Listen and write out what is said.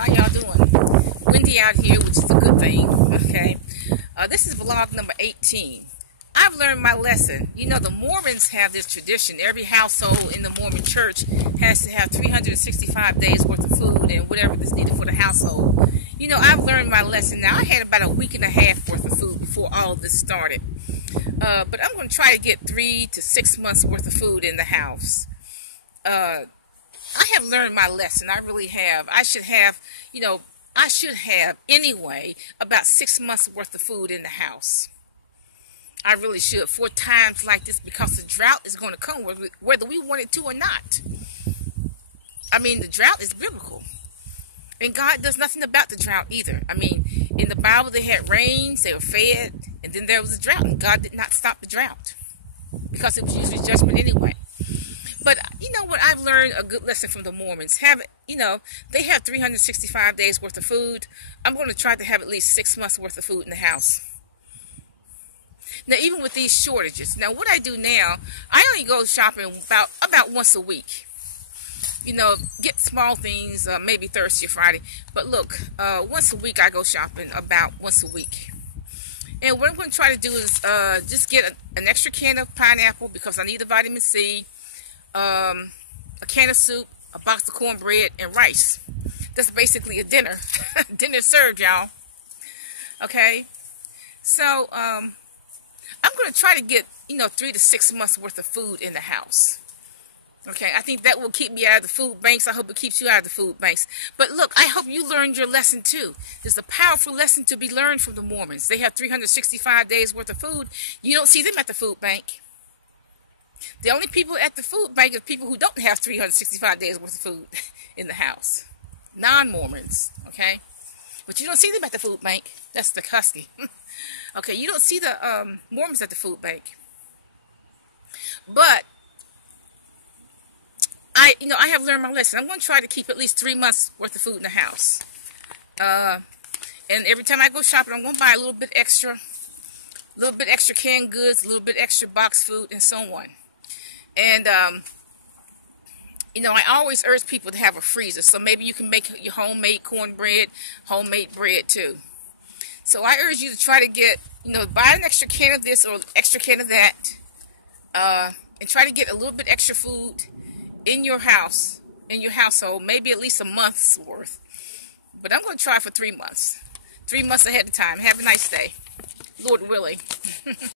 How y'all doing? Windy out here, which is a good thing. Okay. This is vlog number 18. I've learned my lesson. You know, the Mormons have this tradition. Every household in the Mormon church has to have 365 days worth of food and whatever is needed for the household. You know, I've learned my lesson. Now, I had about a week and a half worth of food before all of this started. But I'm going to try to get 3 to 6 months worth of food in the house. I have learned my lesson. I really have. I should have anyway about 6 months worth of food in the house. I really should for times like this, because the drought is going to come whether we want it to or not. I mean, the drought is biblical. And God does nothing about the drought either. I mean, in the Bible they had rains, they were fed, and then there was a drought. And God did not stop the drought, because it was usually judgment anyway. But you know what? I've learned a good lesson from the Mormons. They have 365 days worth of food. I'm going to try to have at least 6 months worth of food in the house. Now, even with these shortages, now what I do now, I only go shopping about once a week. You know, get small things, maybe Thursday or Friday. But look, once a week I go shopping, about once a week. And what I'm going to try to do is just get an extra can of pineapple, because I need the vitamin C. A can of soup, a box of cornbread, and rice. That's basically a dinner. Dinner served, y'all. Okay? So, I'm going to try to get, 3 to 6 months worth of food in the house. Okay? I think that will keep me out of the food banks. I hope it keeps you out of the food banks. But look, I hope you learned your lesson too. There's a powerful lesson to be learned from the Mormons. They have 365 days worth of food. You don't see them at the food bank. The only people at the food bank are people who don't have 365 days worth of food in the house. Non-Mormons, okay? But you don't see them at the food bank. That's the Husky. Okay, you don't see the Mormons at the food bank. But I have learned my lesson. I'm going to try to keep at least 3 months worth of food in the house. And every time I go shopping, I'm going to buy a little bit extra canned goods, a little bit extra box food, and so on. And, I always urge people to have a freezer. So maybe you can make your homemade cornbread, homemade bread too. So I urge you to try to get, buy an extra can of this or extra can of that. And try to get a little bit extra food in your house, in your household. Maybe at least a month's worth. But I'm going to try for 3 months. 3 months ahead of time. Have a nice day. Lord willing.